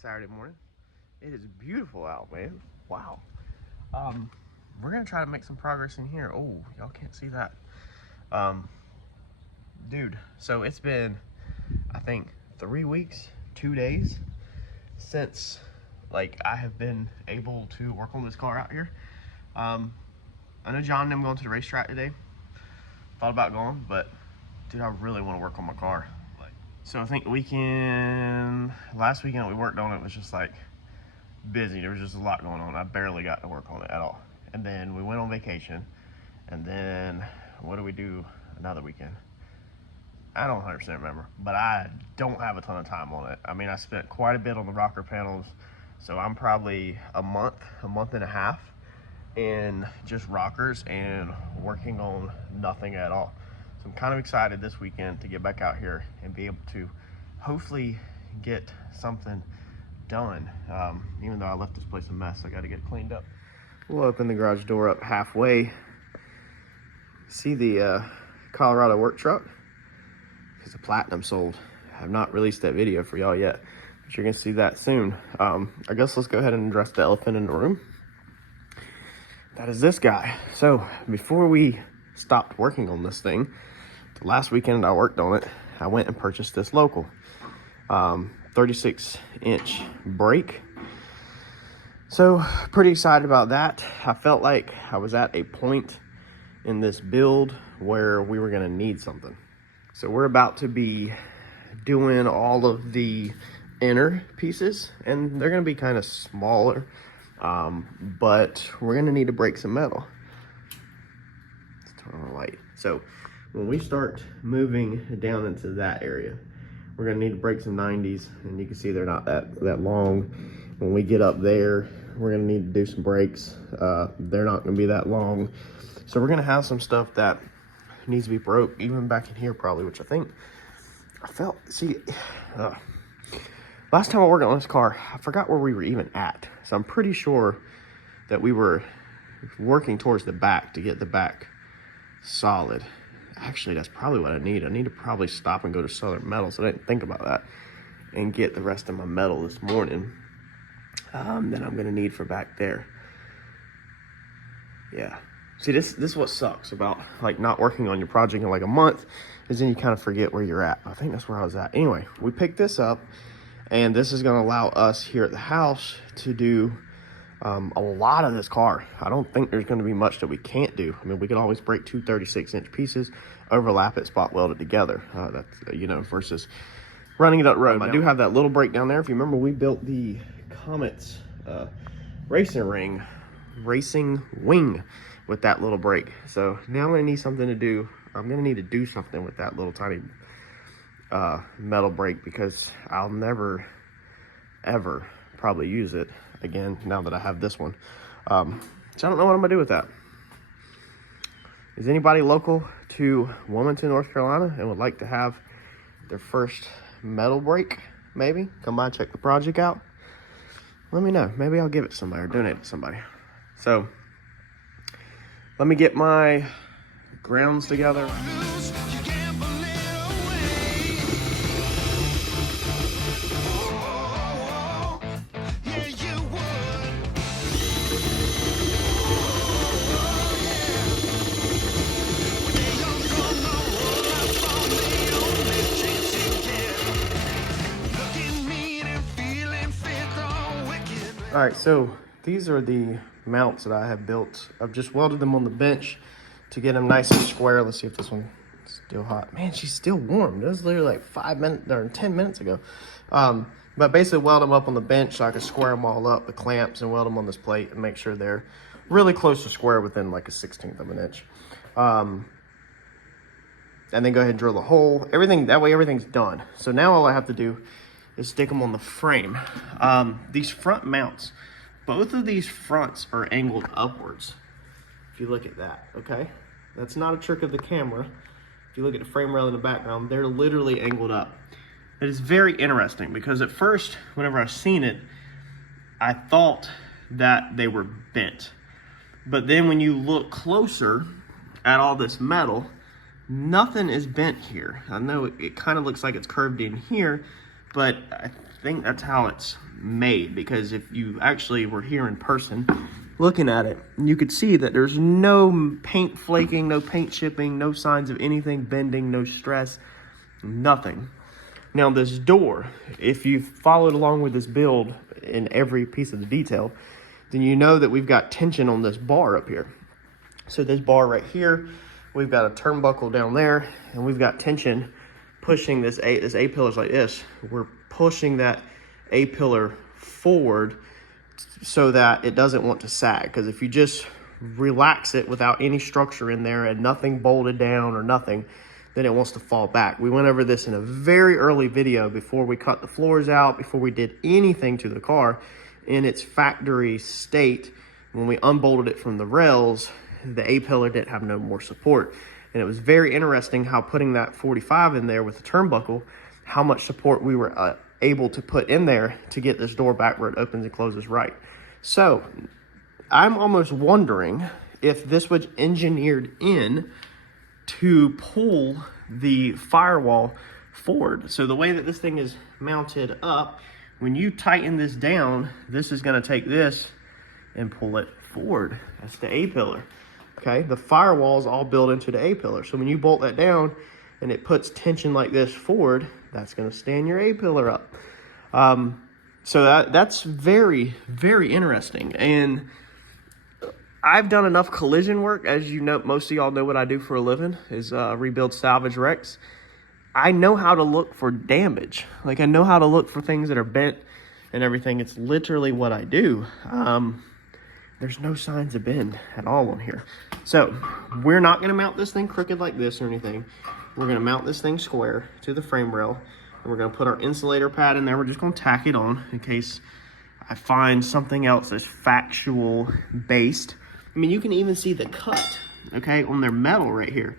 Saturday morning. It is beautiful out, man. Wow. We're gonna try to make some progress in here. Oh, y'all can't see that. Dude, so it's been, I think, 3 weeks, 2 days since like I have been able to work on this car out here. I know John and them going to the racetrack today. Thought about going, but dude, I really want to work on my car. So I think last weekend we worked on it was just like busy. There was just a lot going on. I barely got to work on it at all. And then we went on vacation. And then what do we do another weekend? I don't 100% remember, but I don't have a ton of time on it. I mean, I spent quite a bit on the rocker panels, so I'm probably a month and a half in just rockers and working on nothing at all. So I'm kind of excited this weekend to get back out here and be able to hopefully get something done. Even though I left this place a mess, I got to get it cleaned up. We'll open the garage door up halfway. See the Colorado work truck? Because the Platinum sold. I have not released that video for y'all yet, but you're gonna see that soon. I guess let's go ahead and address the elephant in the room. That is this guy. So before we stopped working on this thing, the last weekend I worked on it, I went and purchased this local 36-inch brake. So pretty excited about that. I felt like I was at a point in this build where we were gonna need something. So we're about to be doing all of the inner pieces, and they're gonna be kind of smaller, but we're gonna need to break some metal. Let's turn on the light. So when we start moving down into that area, we're gonna need to break some 90s, and you can see they're not that long. When we get up there, we're gonna need to do some brakes. They're not gonna be that long. So we're gonna have some stuff that needs to be broke, even back in here probably, which last time I worked on this car, I forgot where we were even at. So I'm pretty sure that we were working towards the back to get the back solid. Actually, that's probably what I need. I need to probably stop and go to Southern Metals. I didn't think about that, and get the rest of my metal this morning that I'm gonna need for back there. Yeah. See, this is what sucks about like not working on your project in like a month, is then you kind of forget where you're at. I think that's where I was at. Anyway, we picked this up, and this is gonna allow us here at the house to do a lot of this car. I don't think there's gonna be much that we can't do. I mean, we could always break two 36-inch pieces, overlap it, spot weld it together. That's, versus running it up road. I do have that little brake down there. If you remember, we built the Comet's racing wing with that little brake. So now I'm gonna need something to do. I'm gonna need to do something with that little tiny metal brake, because I'll never ever probably use it again now that I have this one. So I don't know what I'm gonna do with that. Is anybody local to Wilmington, North Carolina, and would like to have their first metal brake? Maybe come by and check the project out. Let me know. Maybe I'll give it to somebody or donate it to somebody. So let me get my grounds together. All right, so these are the mounts that I have built. I've just welded them on the bench to get them nice and square. Let's see if this one's still hot. Man, she's still warm. That was literally like 5 minutes or 10 minutes ago. But basically weld them up on the bench so I can square them all up, the clamps, and weld them on this plate and make sure they're really close to square within like a 1/16 of an inch. And then go ahead and drill the hole. That way everything's done. So now all I have to do is stick them on the frame. These front mounts, both of these fronts are angled upwards. If you look at that, okay? That's not a trick of the camera. If you look at the frame rail in the background, they're literally angled up. It is very interesting because at first, whenever I seen it, I thought that they were bent. But then when you look closer at all this metal, nothing is bent here. I know it kind of looks like it's curved in here, but I think that's how it's made, because if you actually were here in person looking at it, you could see that there's no paint flaking, no paint chipping, no signs of anything bending, no stress, nothing. Now this door, if you've followed along with this build in every piece of the detail, then you know that we've got tension on this bar up here. So this bar right here, we've got a turnbuckle down there, and we've got tension pushing this A-pillars like this. We're pushing that A-pillar forward so that it doesn't want to sag, because if you just relax it without any structure in there and nothing bolted down or nothing, then it wants to fall back. We went over this in a very early video before we cut the floors out, before we did anything to the car in its factory state. When we unbolted it from the rails, the A-pillar didn't have no more support. And it was very interesting how putting that 45 in there with the turnbuckle, how much support we were able to put in there to get this door back where it opens and closes right. So I'm almost wondering if this was engineered in to pull the firewall forward. So the way that this thing is mounted up, when you tighten this down, this is going to take this and pull it forward. That's the A-pillar. Okay, the firewall is all built into the A-pillar. So when you bolt that down and it puts tension like this forward, that's going to stand your A-pillar up. So that's very, very interesting. And I've done enough collision work, as you know, most of y'all know what I do for a living is rebuild salvage wrecks. I know how to look for damage. Like, I know how to look for things that are bent and everything. It's literally what I do. There's no signs of bend at all on here. So we're not going to mount this thing crooked like this or anything. We're going to mount this thing square to the frame rail, and we're going to put our insulator pad in there. We're just going to tack it on in case I find something else that's factual based. I mean, you can even see the cut, okay, on their metal right here.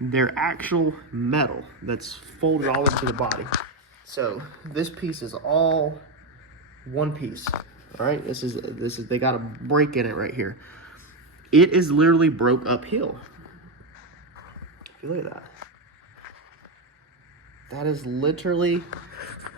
Their actual metal that's folded all into the body. So this piece is all one piece. All right, this is they got a break in it right here. It is literally broke uphill. If you look at that. That is literally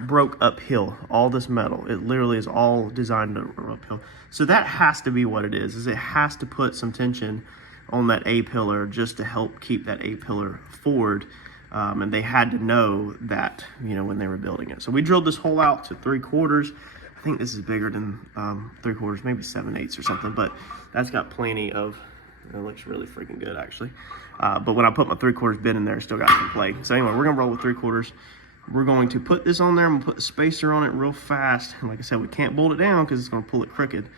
broke uphill, all this metal. It literally is all designed to uphill. So that has to be what it is it has to put some tension on that A-pillar just to help keep that A-pillar forward. And they had to know that, you know, when they were building it. So we drilled this hole out to 3/4. I think this is bigger than 3/4, maybe 7/8 or something, but that's got plenty of, it looks really freaking good actually. But when I put my 3/4 bit in there, it still got some play. So anyway, we're gonna roll with 3/4. We're going to put this on there. I'm gonna put the spacer on it real fast. And like I said, we can't bolt it down because it's gonna pull it crooked.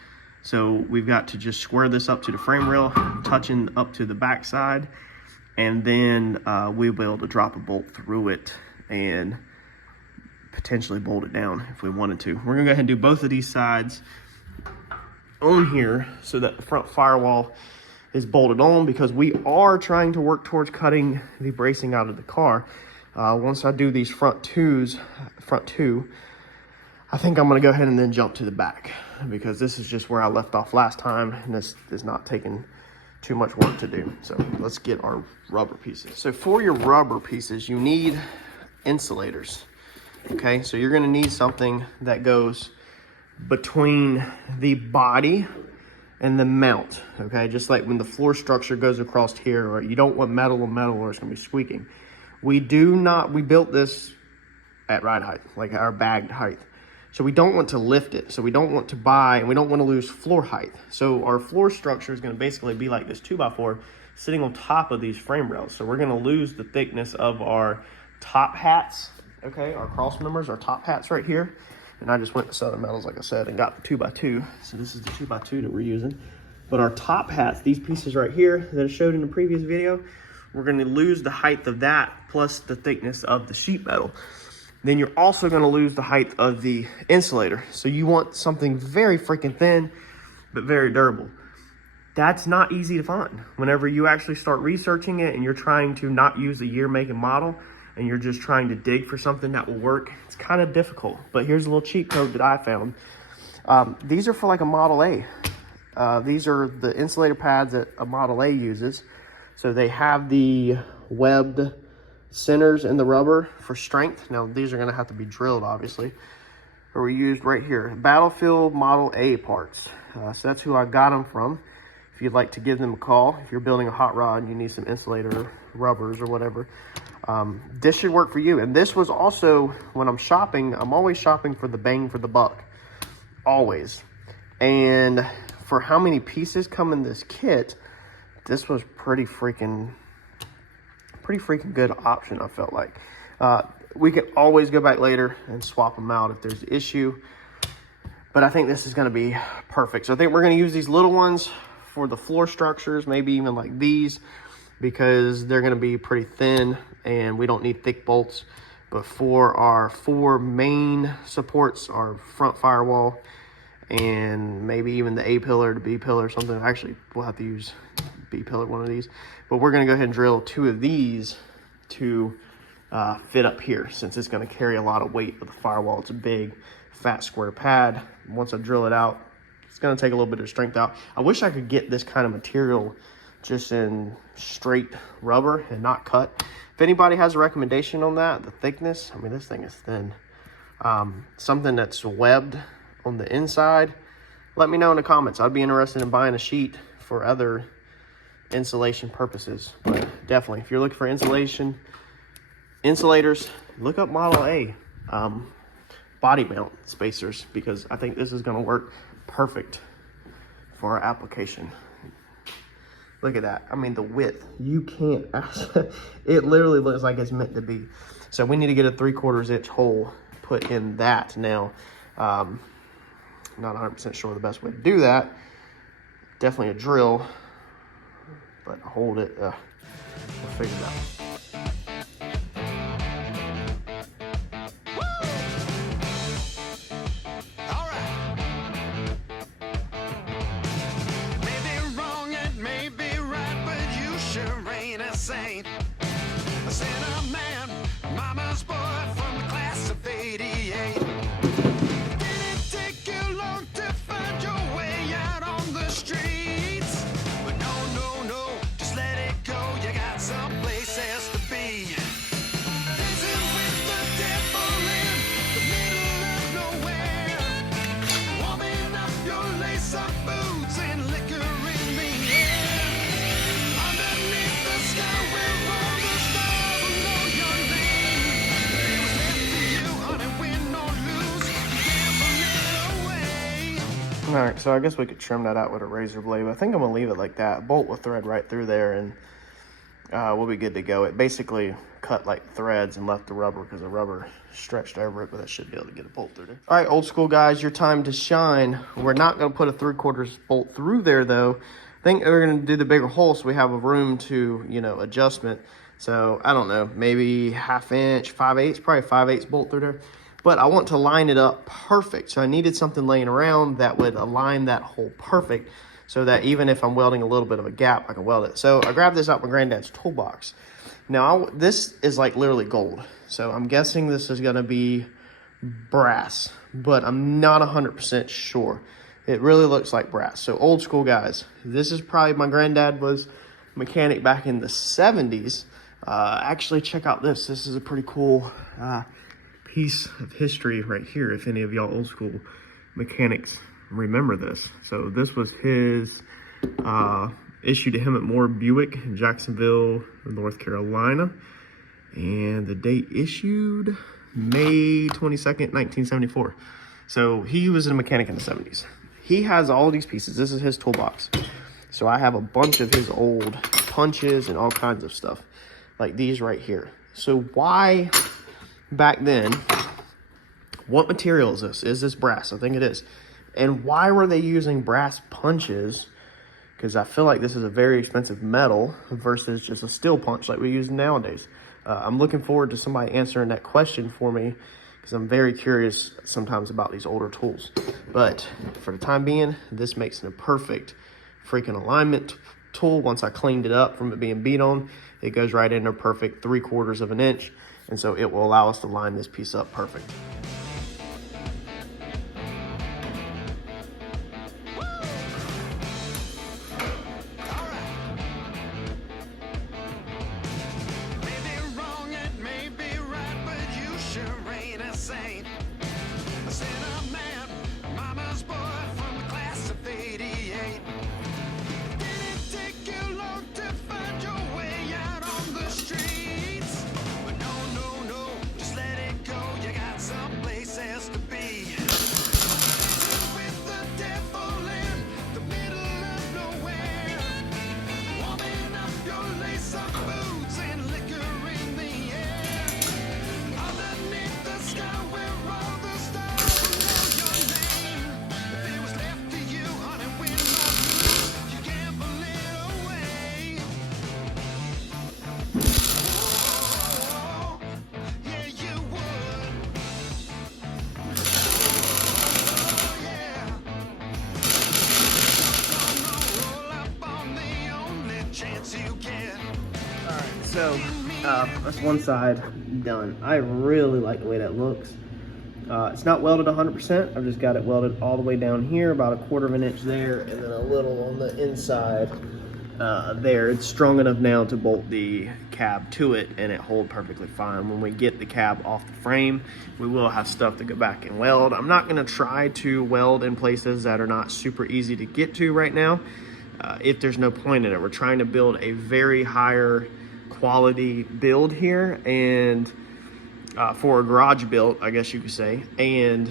So we've got to just square this up to the frame rail, touching up to the back side, and then we'll be able to drop a bolt through it and potentially bolt it down if we wanted to. We're gonna go ahead and do both of these sides on here so that the front firewall is bolted on, because we are trying to work towards cutting the bracing out of the car. Once I do these front two, I think I'm gonna go ahead and then jump to the back, because this is just where I left off last time, and this is not taking too much work to do. So let's get our rubber pieces. So for your rubber pieces, you need insulators. Okay, so you're gonna need something that goes between the body and the mount, okay? Just like when the floor structure goes across here, or you don't want metal on metal or it's gonna be squeaking. We built this at ride height, like our bagged height. So we don't want to lift it. So we don't want to and we don't want to lose floor height. So our floor structure is gonna basically be like this 2x4 sitting on top of these frame rails. So we're gonna lose the thickness of our top hats, okay? Our cross members, our top hats right here. And I just went to Southern Metals, like I said, and got the 2x2. So this is the 2x2 that we're using. But our top hats, these pieces right here that I showed in the previous video, we're gonna lose the height of that plus the thickness of the sheet metal. Then you're also gonna lose the height of the insulator. So you want something very freaking thin, but very durable. That's not easy to find. Whenever you actually start researching it and you're trying to not use the year, make, and model, and you're just trying to dig for something that will work, it's kind of difficult. But here's a little cheat code that I found. These are for like a Model A. These are the insulator pads that a Model A uses. So they have the webbed centers in the rubber for strength. Now these are gonna have to be drilled, obviously. or we used right here, Battlefield Model A parts. So that's who I got them from. If you'd like to give them a call, if you're building a hot rod and you need some insulator, rubbers or whatever, this should work for you. And this was also, when I'm shopping, I'm always shopping for the bang for the buck, always. And for how many pieces come in this kit, this was pretty freaking good option, I felt like. We could always go back later and swap them out if there's an issue, but I think this is going to be perfect. So I think we're going to use these little ones for the floor structures, maybe even like these, because they're going to be pretty thin and we don't need thick bolts. But for our 4 main supports, our front firewall, and maybe even the A pillar to B pillar or something. Actually, we'll have to use B pillar, one of these. But we're going to go ahead and drill 2 of these to fit up here, since it's going to carry a lot of weight with the firewall. It's a big, fat square pad. Once I drill it out, it's going to take a little bit of strength out. I wish I could get this kind of material just in straight rubber and not cut. If anybody has a recommendation on that, the thickness, I mean, this thing is thin. Something that's webbed on the inside, let me know in the comments. I'd be interested in buying a sheet for other insulation purposes. But definitely, if you're looking for insulators, look up Model A body mount spacers, because I think this is going to work perfect for our application. Look at that. I mean, the width, you can't, it literally looks like it's meant to be. So we need to get a 3/4 inch hole put in that now. Not 100% sure the best way to do that. Definitely a drill, but hold it, we'll figure it out. All right, so I guess we could trim that out with a razor blade, but I think I'm gonna leave it like that. Bolt will thread right through there, and we'll be good to go. It basically cut like threads and left the rubber because the rubber stretched over it, but that should be able to get a bolt through there. All right, old school guys, your time to shine. We're not gonna put a 3/4 bolt through there though. I think we're gonna do the bigger hole so we have a room to, you know, adjustment. So I don't know, maybe 1/2 inch, 5/8, probably 5/8 bolt through there. But I want to line it up perfect. So I needed something laying around that would align that hole perfect, so that even if I'm welding a little bit of a gap, I can weld it. So I grabbed this out of my granddad's toolbox. Now, this is like literally gold. So I'm guessing this is gonna be brass, but I'm not 100% sure. It really looks like brass. So old school guys, this is probably, my granddad was a mechanic back in the 70s. Actually, check out this. This is a pretty cool piece of history right here, if any of y'all old school mechanics remember this. So this was his issued to him at Moore Buick in Jacksonville, North Carolina, and the date issued May 22nd, 1974. So he was a mechanic in the 70s. He has all these pieces. This is his toolbox. So I have a bunch of his old punches and all kinds of stuff like these right here. So why back then, what material is this? Is this brass? I think it is. And why were they using brass punches? Because I feel like this is a very expensive metal versus just a steel punch like we use nowadays. I'm looking forward to somebody answering that question for me, because I'm very curious sometimes about these older tools. But for the time being, this makes it a perfect freaking alignment tool. Once I cleaned it up from it being beat on, it goes right in a perfect 3/4 inch. And so it will allow us to line this piece up perfect. May be wrong, it may be right, but you sure ain't a saint. I said So that's one side done. I really like the way that looks. It's not welded 100%. I've just got it welded all the way down here, about 1/4 of an inch there, and then a little on the inside there. It's strong enough now to bolt the cab to it, and it holds perfectly fine. When we get the cab off the frame, we will have stuff to go back and weld. I'm not going to try to weld in places that are not super easy to get to right now. If there's no point in it, we're trying to build a very higher quality build here, and for a garage build, I guess you could say. And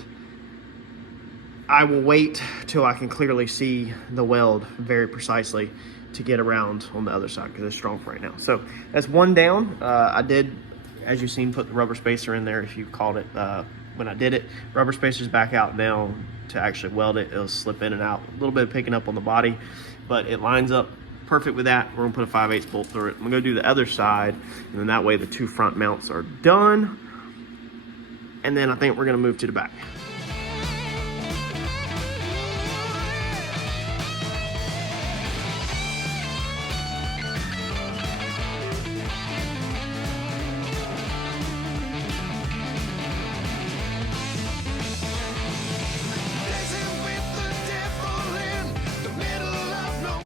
I will wait till I can clearly see the weld very precisely to get around on the other side, because it's strong for right now. So that's one down. I did, as you've seen, put the rubber spacer in there, if you called it, when I did it. Rubber spacer's back out now to actually weld it. It'll slip in and out, a little bit of picking up on the body, but it lines up perfect with that. We're gonna put a 5/8 bolt through it. I'm gonna go do the other side, and then that way the two front mounts are done. And then I think we're gonna move to the back.